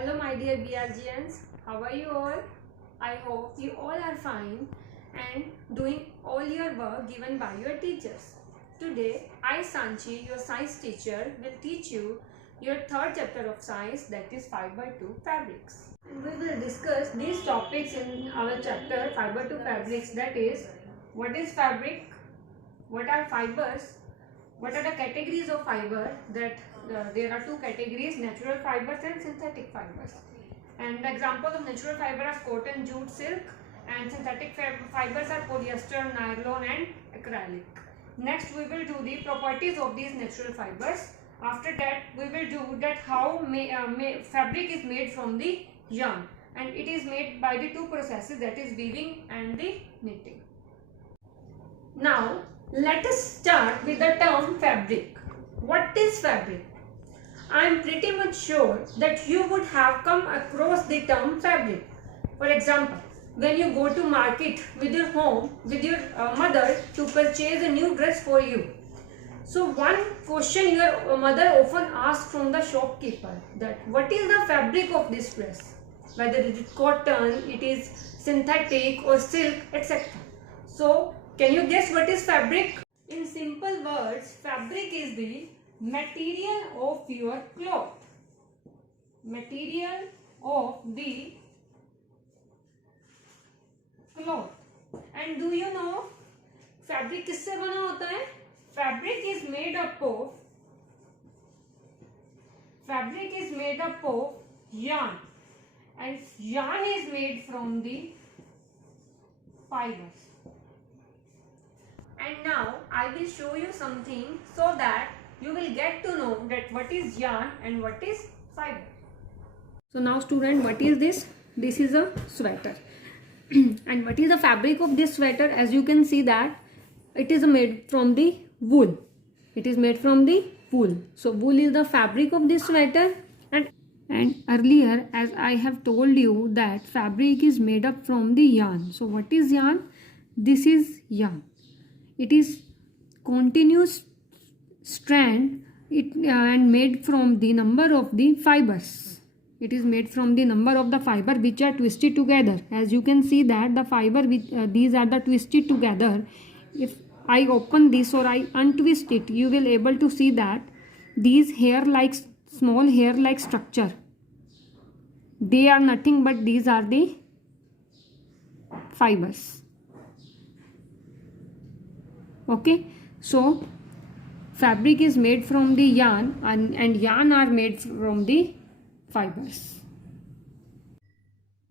Hello my dear BRGNs, how are you all? I hope you all are fine and doing all your work given by your teachers. Today, I Sanchi, your science teacher, will teach you your third chapter of science, that is 5/2 fabrics. And we will discuss these topics in our chapter 5/2 fabrics, that is, what is fabric, what are fibers, what are the categories of fiber, that there are two categories, natural fibers and synthetic fibers. And the example of natural fiber are cotton, jute, silk, and synthetic fibers are polyester, nylon and acrylic. Next we will do the properties of these natural fibers. After that we will do that how fabric is made from the yarn, and it is made by the two processes, that is weaving and the knitting. Now let us start with the term fabric. What is fabric? I am pretty much sure that you would have come across the term fabric. For example, when you go to market with your mother to purchase a new dress for you. So one question your mother often asks from the shopkeeper, that what is the fabric of this dress? Whether it is cotton, it is synthetic or silk, etc. So can you guess what is fabric? In simple words, fabric is the material of your cloth. Material of the cloth. And do you know fabric किससे बना होता है? Fabric is made up of yarn, and yarn is made from the fibers. And now I will show you something so that you will get to know that what is yarn and what is fiber. So now student, what is this? This is a sweater. And what is the fabric of this sweater? As you can see that it is made from the wool. It is made from the wool. So wool is the fabric of this sweater. And earlier, as I have told you, that fabric is made up from the yarn. So what is yarn? This is yarn. It is continuous strand and made from the number of the fibers. It is made from the number of the fiber which are twisted together. As you can see that the fiber these are the twisted together. If I open this or I untwist it, you will able to see that these small hair like structure, they are nothing but these are the fibers. Okay, so fabric is made from the yarn, and yarn are made from the fibers.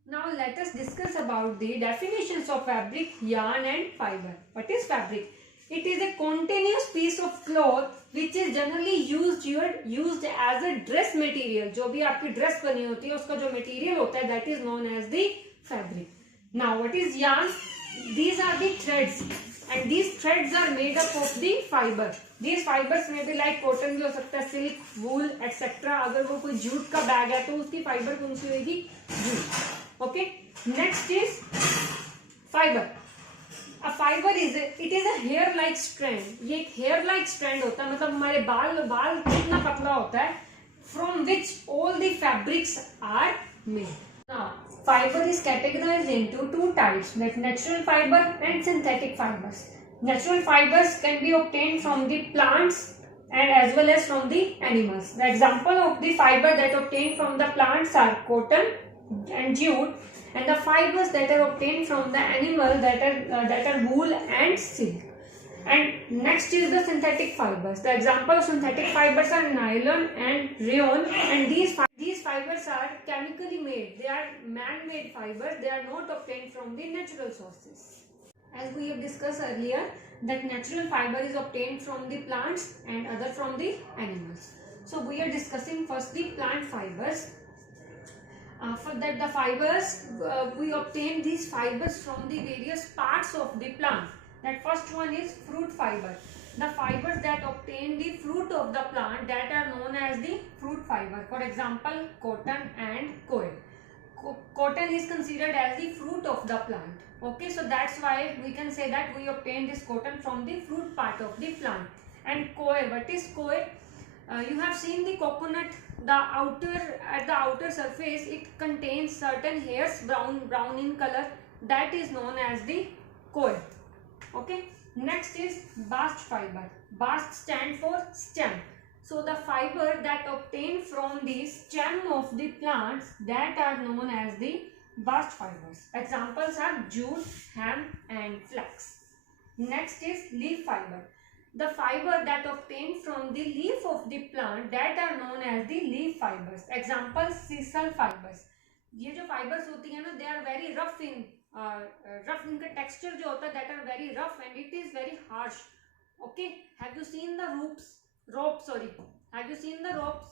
Now let us discuss about the definitions of fabric, yarn and fiber. What is fabric? It is a continuous piece of cloth which is generally used as a dress material. जो भी आपकी dress बनी होती है उसका जो material होता है, that is known as the fabric. Now what is yarn? These are the threads, and these threads are made up of the fiber. These fibers may be like cotton भी हो सकता है, silk, wool, etc. अगर वो कोई jute का bag है तो उसकी fiber कौन सी होगी? Jute. Okay. Next is fiber. A fiber is a hair like strand. ये एक hair like strand होता है, मतलब हमारे बाल कितना पतला होता है, from which all the fabrics are made. Now fiber is categorized into two types, like natural fiber and synthetic fibers. Natural fibers can be obtained from the plants and as well as from the animals. The example of the fiber that obtained from the plants are cotton and jute, and the fibers that are obtained from the animal that are wool and silk. And next is the synthetic fibers. The example of synthetic fibers are nylon and rayon, and these fibers are chemically made. They are man-made fibers. They are not obtained from the natural sources. As we have discussed earlier, that natural fiber is obtained from the plants and other from the animals. So we are discussing first the plant fibers. For that, the fibers, we obtain these fibers from the various parts of the plant. That first one is fruit fiber. The fibers that obtain the fruit of the plant, that are known as the fruit fiber. For example, cotton and coir. Cotton is considered as the fruit of the plant. Okay, so that's why we can say that we obtain this cotton from the fruit part of the plant. And coir, what is coir? You have seen the coconut, at the outer surface it contains certain hairs, brown in color, that is known as the coir. Okay, next is bast fiber. Bast stand for stem. So the fiber that obtained from the stem of the plants, that are known as the bast fibers. Examples are jute, hemp and flax. Next is leaf fiber. The fiber that obtained from the leaf of the plant, that are known as the leaf fibers. Example sisal fibers. ये जो fibers होती है ना, they are very rough in rough, इनका texture जो होता है that are very rough and it is very harsh. Okay, have you seen the ropes? Have you seen the ropes?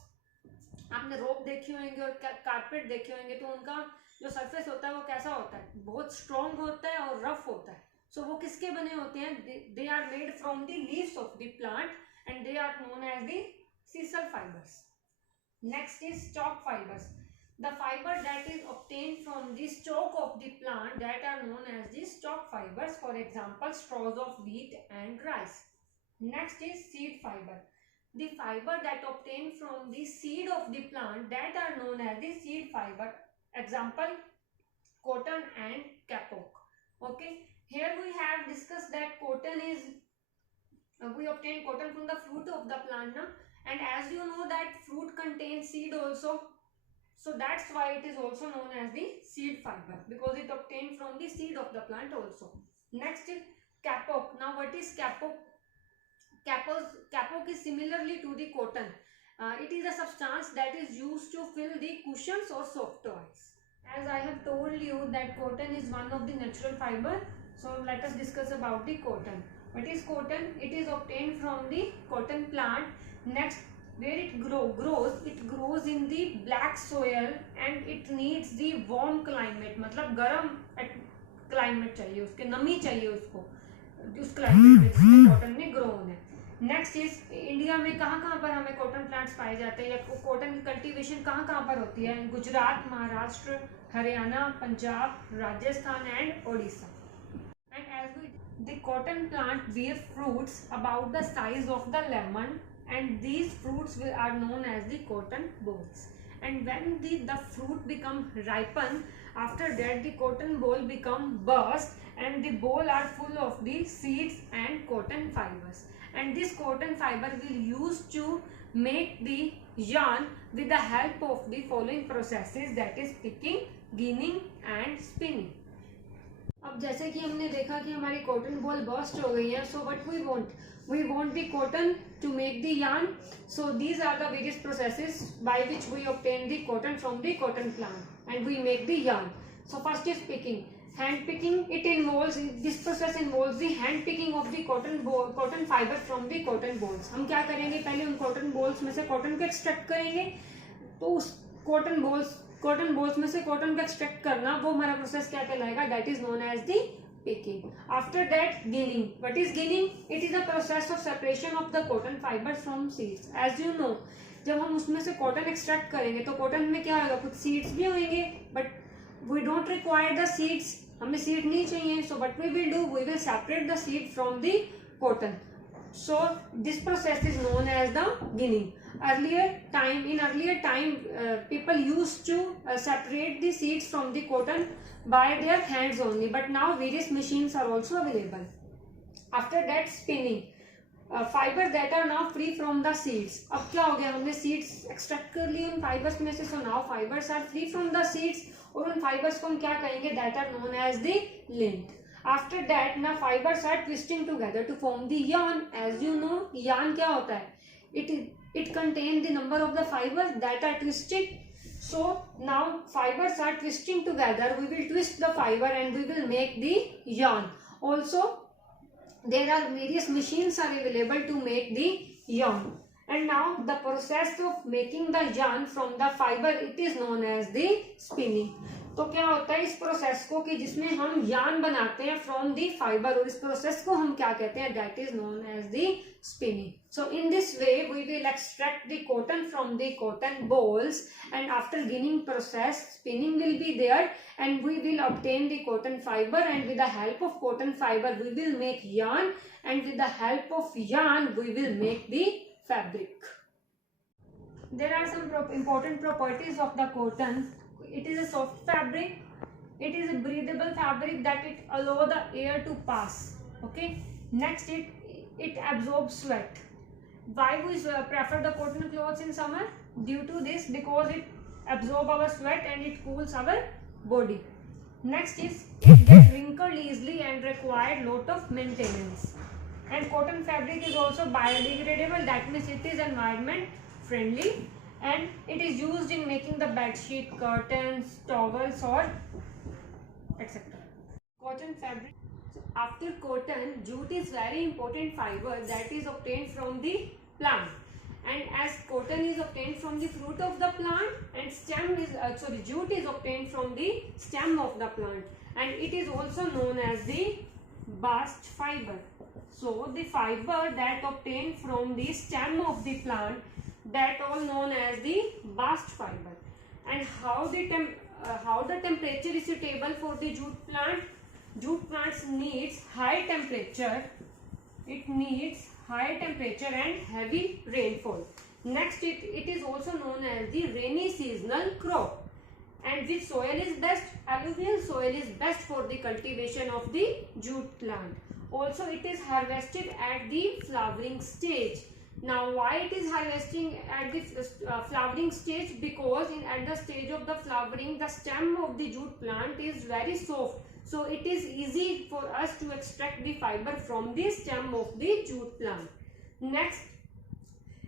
आपने rope देखी होंगे और carpet देखे होंगे, तो उनका जो surface होता है वो कैसा होता है, बहुत strong होता है और rough होता है. So वो किसके बने होते हैं? They are made from the leaves of the plant and they are known as the sisal fibers. Next is stalk fibers. The fiber that is obtained from the stalk of the plant, that are known as the stalk fibers. For example, straws of wheat and rice. Next is seed fiber. The fiber that obtained from the seed of the plant, that are known as the seed fiber. Example, cotton and kapok. Okay. Here we have discussed that cotton is, we obtain cotton from the fruit of the plant, na? And as you know that fruit contains seed also, so that's why it is also known as the seed fiber, because it obtained from the seed of the plant also. Next is kapok. Now what is kapok? Kapok is similarly to the cotton. It is a substance that is used to fill the cushions or soft toys. As I have told you that cotton is one of the natural fiber. So let us discuss about the cotton. What is cotton? It is obtained from the cotton plant. Next, where it grows in the black soil and it needs the warm climate. मतलब गर्म climate चाहिए उसके, नमी चाहिए उसको, उस climate में जिसमें cotton ने grow होना है. Next is इंडिया में कहाँ पर हमें cotton plants पाए जाते हैं, या cotton की cultivation कहाँ पर होती है? Gujarat, Maharashtra, Haryana, Punjab, Rajasthan and Odisha. And as the cotton plant bear fruits about the size of the lemon, and these fruits are known as the cotton bolls. And when the fruit become ripen, after that the cotton ball become burst and the ball are full of the seeds and cotton fibers. And this cotton fiber will used to make the yarn with the help of the following processes, that is picking, ginning and spinning. अब जैसे कि हमने देखा कि हमारी cotton ball burst हो गई है, so what we want the cotton to make the yarn. So these are the various processes by which we obtain the cotton from the cotton plant and we make the yarn. So first is picking. Hand picking, it involves, this process involves the hand picking of the cotton fibre from the cotton bolls. हम क्या करेंगे, पहले उन cotton balls में से cotton को extract करेंगे. तो उस कॉटन बॉल्स में से कॉटन को एक्सट्रैक्ट करना, वो हमारा प्रोसेस क्या कहलाएगा, that is known as the picking. After that ginning. What is ginning? It is a process of separation of the cotton fibres from seeds. As you know, जब हम उसमें से कॉटन एक्सट्रैक्ट करेंगे तो कॉटन में क्या होगा, कुछ सीड्स भी होंगे, but we don't require the seeds, हमें सीड नहीं चाहिए. So what we will do, we will separate the seed from the cotton. So this process is known as the ginning. In earlier time, people used to separate the seeds from the cotton by their hands only, but now various machines are also available. After that, spinning. Fibers that are now free from the seeds. अब क्या हो गया, हमने seeds extract कर लिए उन fibers में से, so now fibers are free from the seeds, और उन fibers को हम क्या कहेंगे, that are known as the lint. After that, now fibers are twisting together to form the yarn. As you know, yarn क्या होता है, it contains the number of the fibers that are twisted. So now fibers are twisting together. We will twist the fiber and we will make the yarn. Also, there are various machines are available to make the yarn. And now the process of making the yarn from the fiber, it is known as the spinning. तो क्या होता है इस process को, कि जिसमें हम yarn बनाते हैं फ्रॉम दी फाइबर, और इस प्रोसेस को हम क्या कहते हैं, that is known as the spinning. So in this way we will extract the cotton from the cotton bolls, and after ginning process spinning will be there, and we will obtain the cotton fibre, and with the help of cotton fibre we will make yarn, and with the help of yarn we will make the fabric. important properties of the cotton. It is a soft fabric. It is a breathable fabric that it allow the air to pass. Okay. Next, it absorbs sweat. Why we prefer the cotton clothes in summer? Due to this, because it absorbs our sweat and it cools our body. Next is it gets wrinkled easily and require lot of maintenance. And cotton fabric is also biodegradable. That means it is environment friendly, and it is used in making the bed sheet, curtains, towels, or etc. Cotton fabric. So after cotton, jute is very important fiber that is obtained from the plant. And as cotton is obtained from the fruit of the plant, and jute is obtained from the stem of the plant, and it is also known as the bast fiber. So the fiber that obtained from the stem of the plant, that all known as the bast fiber. And how the temperature is suitable for the jute plant? Jute plants needs high temperature. It needs high temperature and heavy rainfall. Next, it is also known as the rainy seasonal crop. And which soil is best? Alluvial soil is best for the cultivation of the jute plant. Also, it is harvested at the flowering stage. Now, why it is harvesting at the flowering stage? Because at the stage of the flowering, the stem of the jute plant is very soft. So it is easy for us to extract the fiber from the stem of the jute plant. Next,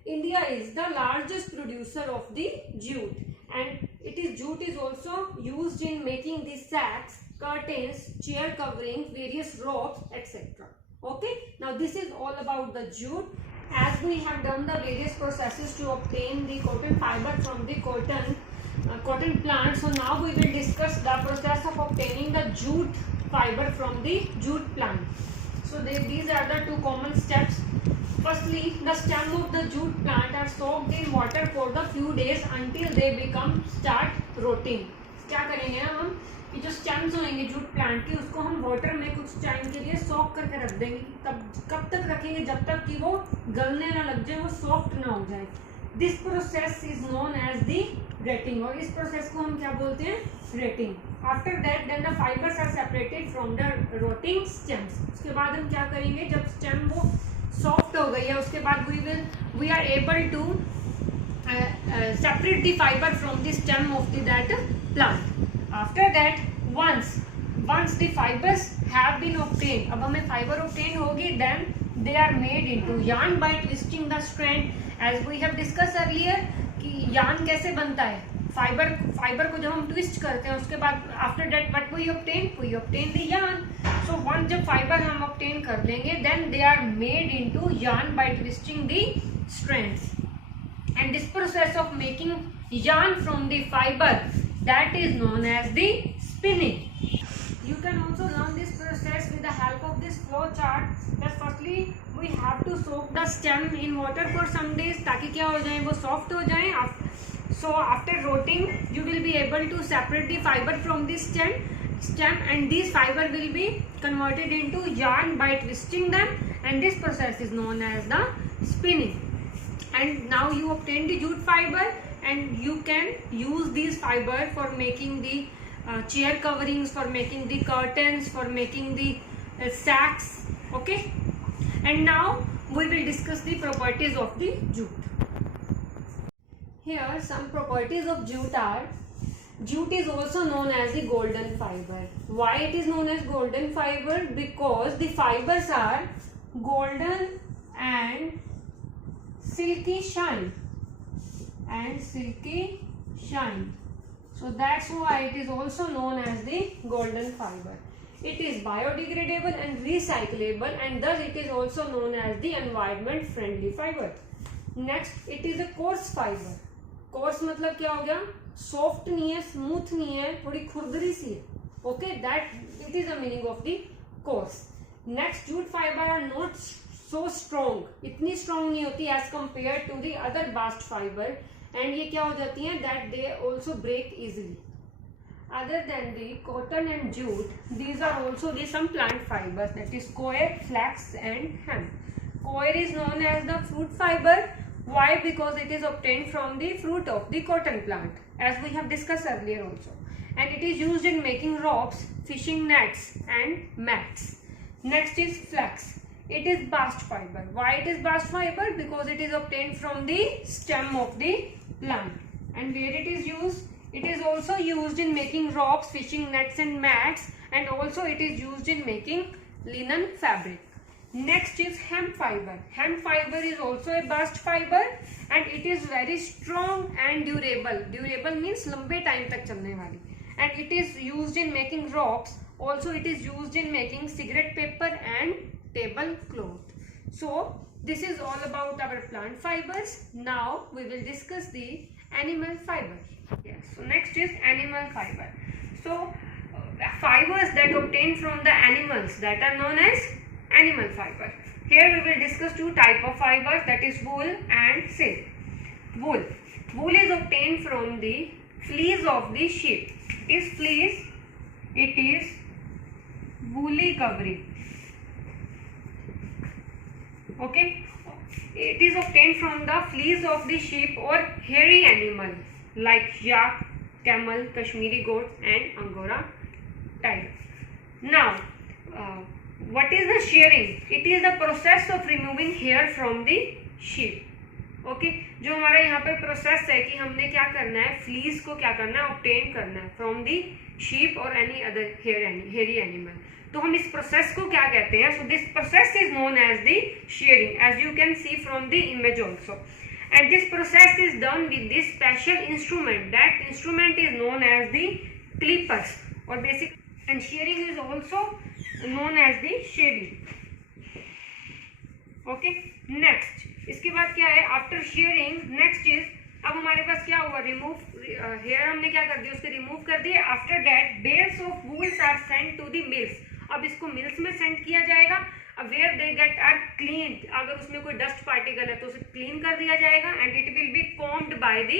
India is the largest producer of the jute, and jute is also used in making the sacks, curtains, chair coverings, various ropes, etc. Okay, now this is all about the jute. As we have done the various processes to obtain the cotton fiber from the cotton plant, so now we will discuss the process of obtaining the jute fiber from the jute plant. So these are the two common steps. Firstly, the stem of the jute plant are soaked in water for the few days until they start rotting. क्या करेंगे ना हम कि जो stems होंगे jute plant की, उसको हम वाटर में कुछ टाइम के लिए सॉक करके रख देंगे. तब कब तक रखेंगे? जब तक कि वो गलने ना लग जाए, वो सॉफ्ट ना हो जाए. This process is known as the retting, और इस प्रोसेस को हम क्या बोलते हैं? Retting. After that then the fibres are separated from the rotting stems. उसके बाद हम क्या करेंगे? जब स्टेम वो सॉफ्ट हो गई है, उसके बाद we are able to separate the fiber from the stem of that plant. After that, once the fibers have been obtained, अब हमें fiber obtain होगी, then they are made into yarn by twisting the strand. As we have discussed earlier कि yarn कैसे बनता है? Fibre को जब हम ट्विस्ट करते हैं, उसके बाद after that what we obtain the yarn. So once जब फाइबर हम obtain कर लेंगे, then they are made into yarn by twisting the strands. And this process of making yarn from the fiber, that is known as the spinning. You can also learn this process with the help of this flow chart. That firstly we have to soak the stem in water for some days, ताकि क्या हो जाए? वो soft हो जाए. So after rotting, you will be able to separate the fiber from the stem, and these fiber will be converted into yarn by twisting them, and this process is known as the spinning. And now you obtain the jute fiber, and you can use these fiber for making the chair coverings, for making the curtains, for making the sacks. Okay, and now we will discuss the properties of the jute. Here some properties of jute are: jute is also known as the golden fiber. Why it is known as golden fiber? Because the fibers are golden and silky shine. So that's why it is also known as the golden fiber. It is biodegradable and recyclable, and thus it is also known as the environment friendly fiber. Next, it is a coarse fiber. Course मतलब क्या हो गया? Soft नहीं है, smooth नहीं है, थोड़ी खुरदरी सी है. Okay, that it is the meaning of the coarse. Next, jute fibre are not so strong. इतनी स्ट्रॉन्ग नहीं होती as compare to the other bast fibre, and ये क्या हो जाती हैं? That they also break easily. Other than the cotton and jute, these are also the some plant fibers, that is coir, flax and hemp. Coir is known as the fruit fiber, Why? Because it is obtained from the fruit of the cotton plant, as we have discussed earlier also. And it is used in making ropes, fishing nets and mats. Next is flax. It is bast fiber. Why it is bast fiber? Because it is obtained from the stem of the plant. And where it is used? It is also used in making ropes, fishing nets and mats, and also it is used in making linen fabric. Next is hemp fiber. Hemp fiber is also a bast fiber and it is very strong and durable. Durable means लंबे time तक चलने वाली. And it is used in making ropes. Also it is used in making cigarette paper and tablecloth. So this is all about our plant fibers. Now we will discuss the animal fiber. Yes. So next is animal fiber. So fibers that obtained from the animals, that are known as animal fiber. Here we will discuss two type of fibers, that is wool and silk. Wool. Wool is obtained from the fleece of the sheep. It is fleece. It is woolly covering. Okay. It is obtained from the fleece of the sheep or hairy animal like yak, camel, Kashmiri goat and Angora tiger. Now, what is the shearing? It is the process of removing hair from the sheep. Okay, जो हमारा यहाँ पे process है कि हमने क्या करना है, फ्लीस को क्या करना है, ऑब्टेन करना है फ्रॉम दी शीप और एनी अदर हेयरी एनिमल. तो हम इस प्रोसेस को क्या कहते हैं? So this process is known as the shearing, as you can see from the image also. And this process is done with this special instrument. That instrument is known as the clippers or basic, and shearing is also known as the shaving. Okay. Next, इसके बाद क्या है? After shearing, next is, अब हमारे पास क्या हुआ? Remove hair हमने क्या कर दिया? उसके रिमूव कर दिए. After that bales of wools are sent to the mills. अब इसको मिल्स में सेंड किया जाएगा. Where they get are clean. अगर उसमें कोई डस्ट पार्टिकल है तो उसे क्लीन कर दिया जाएगा. And it will be combed by the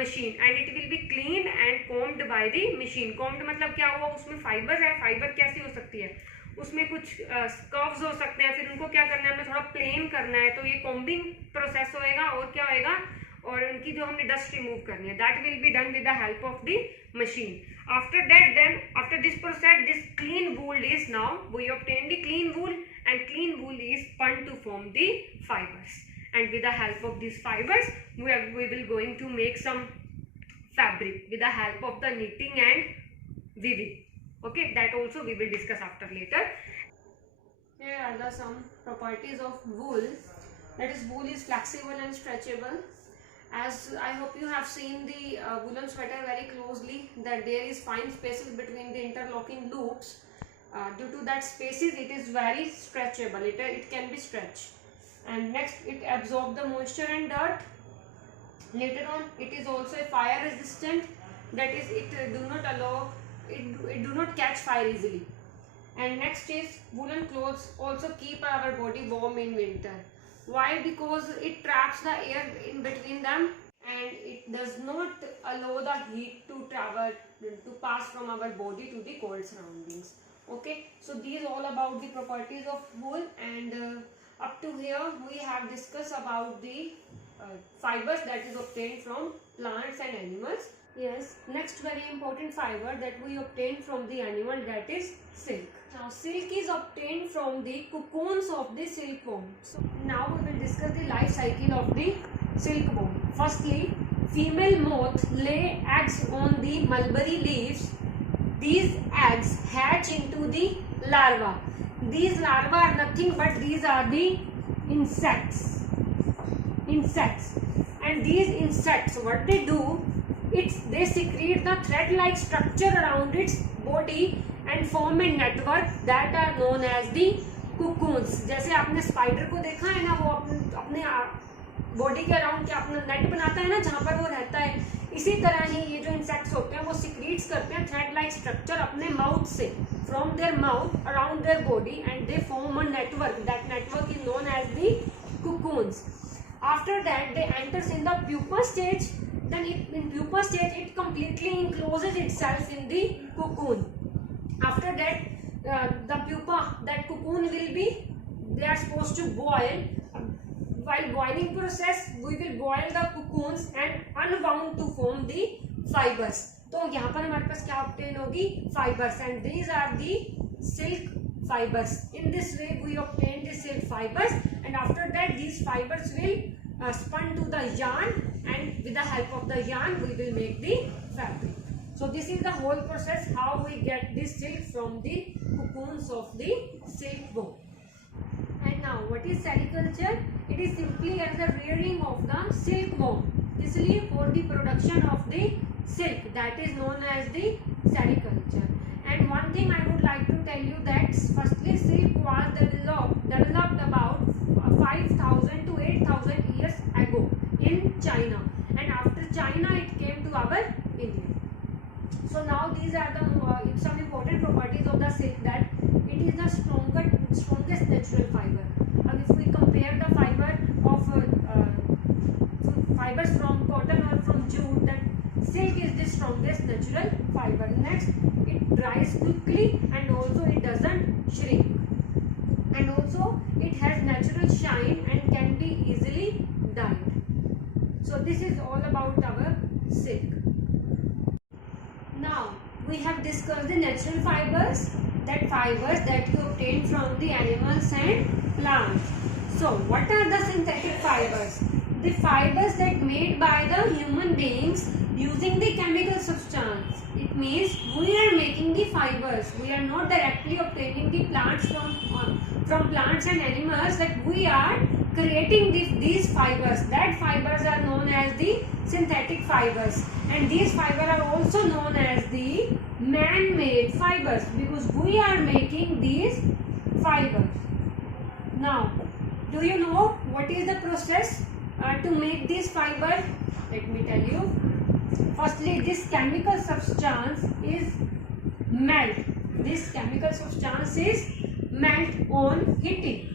machine. And it will be clean and combed by the machine. Combed मतलब क्या हुआ? उसमें फाइबर है. फाइबर कैसी हो सकती है? उसमें कुछ कर्व्स हो सकते हैं. फिर उनको क्या करना है? हमें थोड़ा प्लेन करना है. तो ये कॉम्बिंग प्रोसेस होएगा. और क्या होएगा? और उनकी जो हमने डस्ट रिमूव करनी है, that will be done with the help of the machine. After that, then after this process, this clean wool is now we obtain the clean wool, and clean wool is spun to form the fibers. And with the help of these fibers, we will going to make some fabric with the help of the knitting and weaving. Okay, that also we will discuss after later. Here are the some properties of wool. That is, wool is flexible and stretchable. As I hope you have seen the woolen sweater very closely, that there is fine spaces between the interlocking loops. Due to that spaces, it is very stretchable. It can be stretched. And next, it absorbs the moisture and dirt. Later on, it is also a fire resistant. That is, it do not catch fire easily. And next is, woolen clothes also keep our body warm in winter. Why? Because it traps the air in between them and it does not allow the heat to travel, to pass from our body to the cold surroundings. Okay, so these all about the properties of wool. And up to here we have discussed about the fibers that is obtained from plants and animals. Yes, next very important fiber that we obtain from the animal, that is silk. Now silk is obtained from the cocoons of the silkworm. So now we will discuss the life cycle of the silkworm. Firstly, female moth lay eggs on the mulberry leaves. These eggs hatch into the larva. These larvae are nothing but these are the insects. And these insects, what they do, they secrete the thread-like structure around its body and form a network that are known as the cocoons. जैसे आपने spider को देखा है ना, वो अपने body के around क्या अपना नेट बनाता है ना, जहाँ पर वो रहता है. इसी तरह ही ये जो इंसेक्ट्स होते हैं वो सिक्रीट्स करते हैं थ्रेड लाइक स्ट्रक्चर अपने माउथ से, from their mouth around their body, and they form a network. That network is known as the cocoons. After that, they enters in the pupa stage. Then in pupa stage, it completely encloses itself in the cocoon. After that, the pupa, that cocoon will be, they are supposed to boil. while boiling process we will boil the cocoons and unwound to form the fibers. तो यहाँ पर हमारे पास क्या obtain होगी? Fibers, and these are the silk fibers. In this way we obtain the silk fibers, and after that these fibers will spun to the yarn, and with the help of the yarn we will make the fabric. So this is the whole process how we get this silk from the cocoons of the silkworm. And now what is sericulture? It is simply as the rearing of the silkworm. इसलिए for the production of the silk, that is known as the sericulture. And one thing I would like to tell you that firstly silk was developed about 5,000 to 8,000 years ago in China, and after China it came to our India. So now these are the some important properties of the silk, that it is the strongest natural fiber. And if we compare the fiber of fibers from cotton or from jute, then silk is the strongest natural fiber. Next, it dries quickly and also it doesn't shrink, and also it has natural shine and can be easily dyed. So this is all about our silk. Now we have discussed the natural fibers, that fibers that you obtain from the animals and plants. So what are the synthetic fibers? The fibers that made by the human beings using the chemical substance. It means we are making the fibers. We are not directly obtaining the plants from plants and animals, that we are creating these fibers. That fibers are known as the synthetic fibers, and these fibers are also known as the man-made fibers, because we are making these fibers. Now, do you know what is the process to make these fibers? Let me tell you. Firstly, this chemical substance is melt. This chemical substance is melt on heating.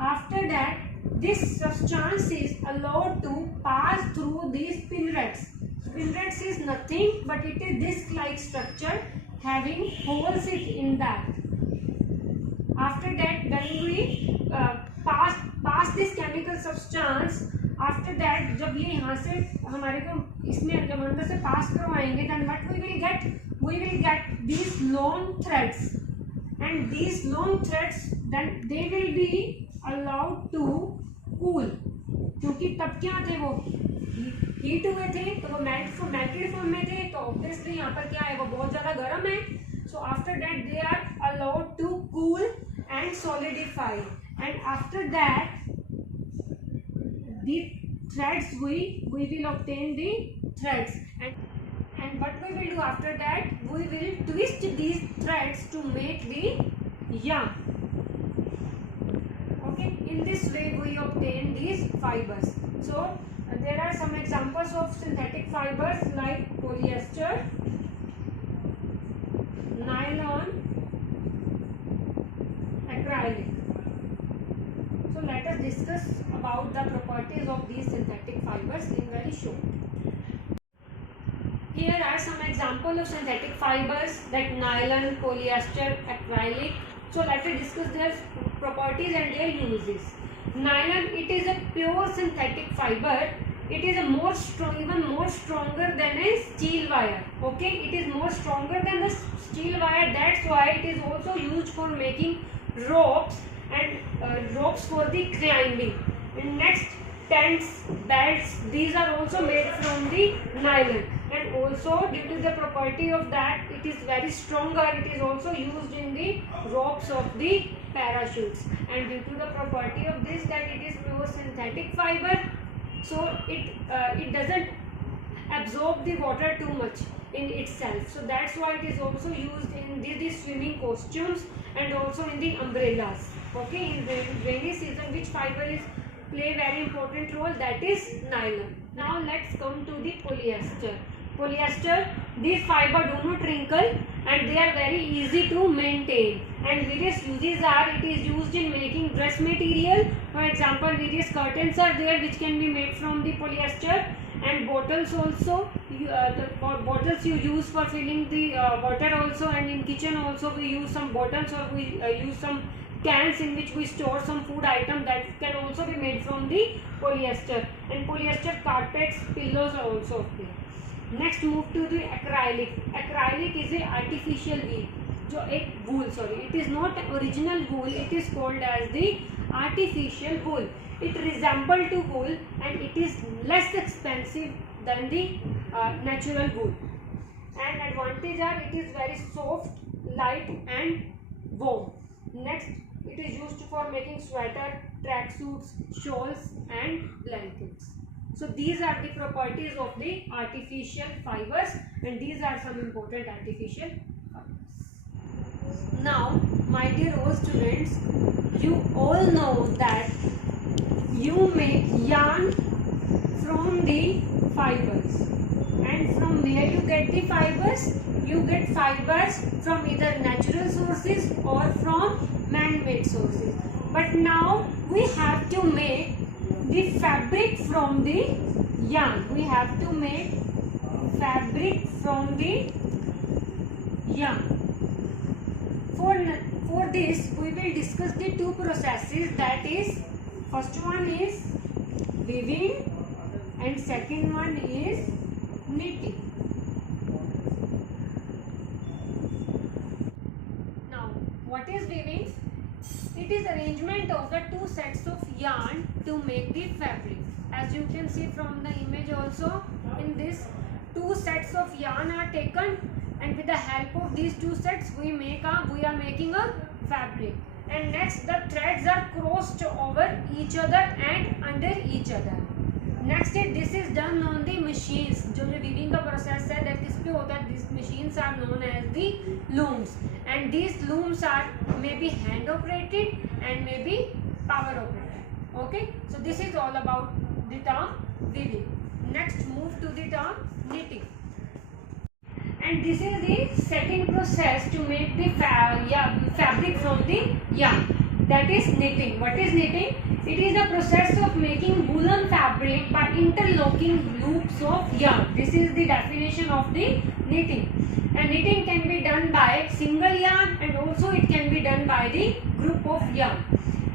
After that, this substance is allowed to pass through these spinnerets. Spinnerets is nothing but it is disc-like structure having holes in that. After that, when we pass this chemical substance, after that जब ये यहाँ से हमारे को इसमें जब अंदर से पास करवाएंगे, then what we will get? We will get these long threads, and these long threads then they will be allowed to cool. क्योंकि तब क्या थे, वो हीट हुए थे, तो वो मेल्टेड फॉर्म में थे, तो ऑब्वियसली यहाँ पर क्या है, वो बहुत ज़्यादा गर्म है. So after that they are allowed to cool and solidify, and after that the threads we will obtain the threads, and what we will do after that, we will twist these threads to make the yarn. Okay, in this way we obtain these fibers. So there are some examples of synthetic fibers like polyester, nylon, acrylic. So let us discuss about the properties of these synthetic fibers in very short. Here are some examples of synthetic fibers like nylon, polyester, acrylic. So let us discuss their properties and their uses. Nylon, it is a pure synthetic fiber. It is even more stronger than a steel wire. Okay, it is more stronger than the steel wire. That's why it is also used for making ropes and ropes for the climbing. And next, tents, belts, these are also made from the nylon. And also due to the property of that, it is very stronger. It is also used in the ropes of the parachutes. And due to the property of this, that it is pure synthetic fiber, so it doesn't absorb the water too much in itself. So that's why it is also used in the swimming costumes and also in the umbrellas. Okay, in the rainy season, which fiber is play very important role, that is nylon. Now let's come to the polyester. Polyester, these fiber do not wrinkle and they are very easy to maintain, and various uses are, it is used in making dress material. For example, various curtains are there which can be made from the polyester, and bottles also, the bottles you use for filling the water also, and in kitchen also we use some bottles, or we use some cans in which we store some food item, that can also be made from the polyester, and polyester carpets, pillows are also there. Next move to the acrylic. Acrylic is a artificial wool, जो एक wool, sorry, it is not original wool, it is called as the artificial wool. It resembles to wool and it is less expensive than the natural wool. And advantage are it is very soft, light and warm. Next, it is used for making sweater, tracksuits, shawls and blankets. So these are the properties of the artificial fibers, and these are some important artificial fibers. Now, my dear old students, you all know that you make yarn from the fibers, and from where you get the fibers? You get fibers from either natural sources or from man-made sources. But now we have to make the fabric from the yarn. We have to make fabric from the yarn. For this we will discuss the two processes, that is, first one is weaving and second one is knitting. Now, what is weaving? It is arrangement of the two sets of yarn to make the fabric. As you can see from the image also, in this two sets of yarn are taken, and with the help of these two sets we are making a fabric. And next, the threads are crossed over each other and under each other. Next, this is done on the machines. जो weaving का process है, that किस पे होता है? These machines are known as the looms, and these looms are maybe hand operated and maybe power operated. Okay, so this is all about the term weaving. Next, move to the term knitting. And this is the second process to make the fabric from the yarn, that is knitting. What is knitting? It is the process of making woolen fabric by interlocking loops of yarn. This is the definition of the knitting. And knitting can be done by single yarn, and also it can be done by the group of yarn.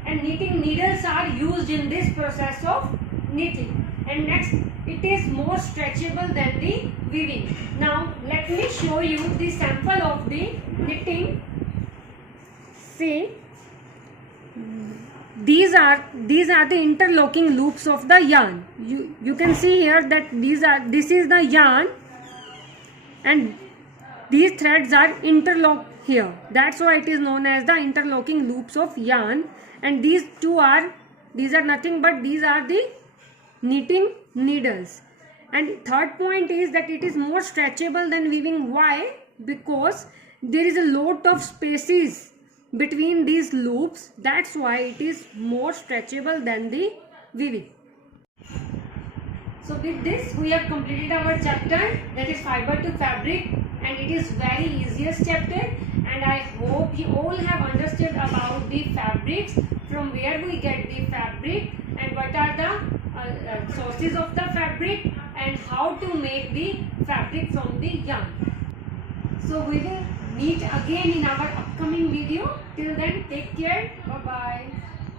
And knitting needles are used in this process of knitting. And next, it is more stretchable than the weaving. Now let me show you the sample of the knitting. See, these are the interlocking loops of the yarn. You can see here that this is the yarn, and these threads are interlocked here. That's why it is known as the interlocking loops of yarn. And these are nothing but these are the knitting needles. And third point is that it is more stretchable than weaving. Why? Because there is a lot of spaces between these loops. That's why it is more stretchable than the weaving. So with this we have completed our chapter, that is fiber to fabric, and it is very easiest chapter, and I hope you all have understood about the fabrics, from where we get the fabric and what are the sources of the fabric and how to make the fabric from the yarn. So we will meet again in our upcoming video. Till then, take care. Bye bye.